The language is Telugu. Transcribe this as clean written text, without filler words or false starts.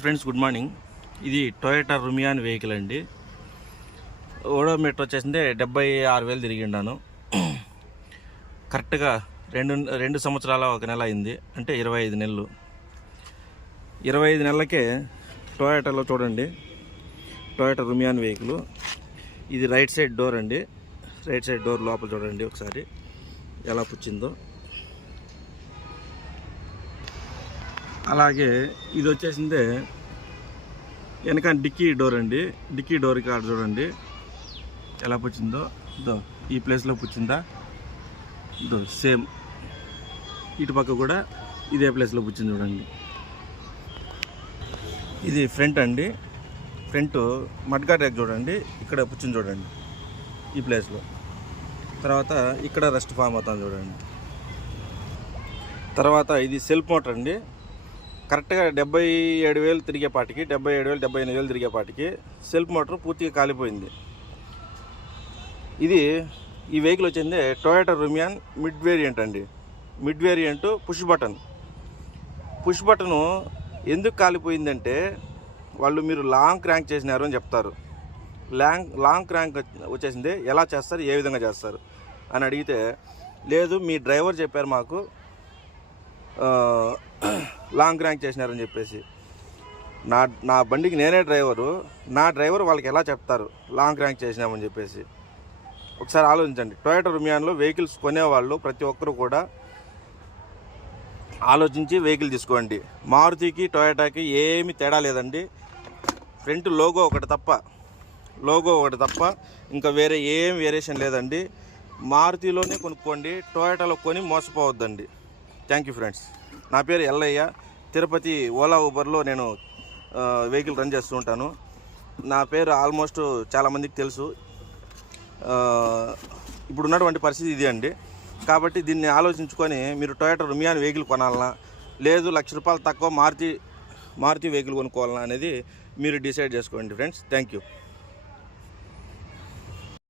Friends good morning. ఇది టొయోటా రుమియాన్ వెహికల్ అండి. ఓడోమీటర్ వచ్చేసింది 76,000 తిరిగిండాను. కరెక్ట్గా రెండు సంవత్సరాల ఒక నెల అయింది, అంటే 25 నెలలు. 25 నెలలకే టొయోటాలో చూడండి, టొయోటా రుమియాన్ వెహికల్. ఇది రైట్ సైడ్ డోర్ అండి. రైట్ సైడ్ డోర్ లోపల చూడండి ఒకసారి ఎలా పుచ్చిందో. అలాగే ఇది వచ్చేసిందే వెనక డిక్కీ డోర్ అండి. డిక్కీ డోర్ కాడ చూడండి ఎలా పుచ్చిందో. ఈ ప్లేస్లో పుచ్చిందా, సేమ్ ఇటు పక్క కూడా ఇదే ప్లేస్లో పుచ్చింది చూడండి. ఇది ఫ్రంట్ అండి. ఫ్రంట్ మడ్గార్డ్ ర్యాక్ చూడండి, ఇక్కడ పుచ్చింది చూడండి ఈ ప్లేస్లో. తర్వాత ఇక్కడ రెస్ట్ ఫామ్ అవుతుంది చూడండి. తర్వాత ఇది సెల్ఫ్ మోటర్ అండి. కరెక్ట్గా 77,000 తిరిగేపాటికి, 78,000 తిరిగేపాటికి సెల్ఫ్ మోటార్ పూర్తిగా కాలిపోయింది. ఇది ఈ వెహికల్ వచ్చింది టొయోటా రుమియాన్ మిడ్ వేరియంట్ అండి. మిడ్ వేరియంట్ పుష్ బటను ఎందుకు కాలిపోయిందంటే వాళ్ళు మీరు లాంగ్ క్రాంక్ చేసినారు అని చెప్తారు. లాంగ్ క్రాంక్ వచ్చేసింది, ఎలా చేస్తారు, ఏ విధంగా చేస్తారు అని అడిగితే, లేదు మీ డ్రైవర్ చెప్పారు మాకు లాంగ్ క్రాంక్ చేసినారని చెప్పేసి. నా బండికి నేనే డ్రైవరు, నా డ్రైవర్ వాళ్ళకి ఎలా చెప్తారు లాంగ్ క్రాంక్ చేసినామని చెప్పేసి. ఒకసారి ఆలోచించండి. టొయోటా రుమియాన్లో వెహికల్స్ కొనేవాళ్ళు ప్రతి ఒక్కరు కూడా ఆలోచించి వెహికల్ తీసుకోండి. మారుతికి టొయోటాకి ఏమీ తేడా లేదండి. ఫ్రంట్ లోగో ఒకటి తప్ప ఇంకా వేరే ఏం వేరియేషన్ లేదండి. మారుతిలోనే కొనుక్కోండి, టొయోటాలో కొని మోసపోవద్దండి. Thank you friends. నా పేరు ఎల్లయ్య. తిరుపతి ఓలా ఊబర్లో నేను వెహికల్ రన్ చేస్తూ ఉంటాను. నా పేరు ఆల్మోస్ట్ చాలామందికి తెలుసు. ఇప్పుడు ఉన్నటువంటి పరిస్థితి ఇది అండి. కాబట్టి దీన్ని ఆలోచించుకొని మీరు టొయోటా రుమియాన్ వెహికల్ కొనాలన్నా, లేదు ₹1,00,000 తక్కువ మారుతి వెహికల్ కొనుక్కోవాలన్నా అనేది మీరు డిసైడ్ చేసుకోండి ఫ్రెండ్స్. Thank you.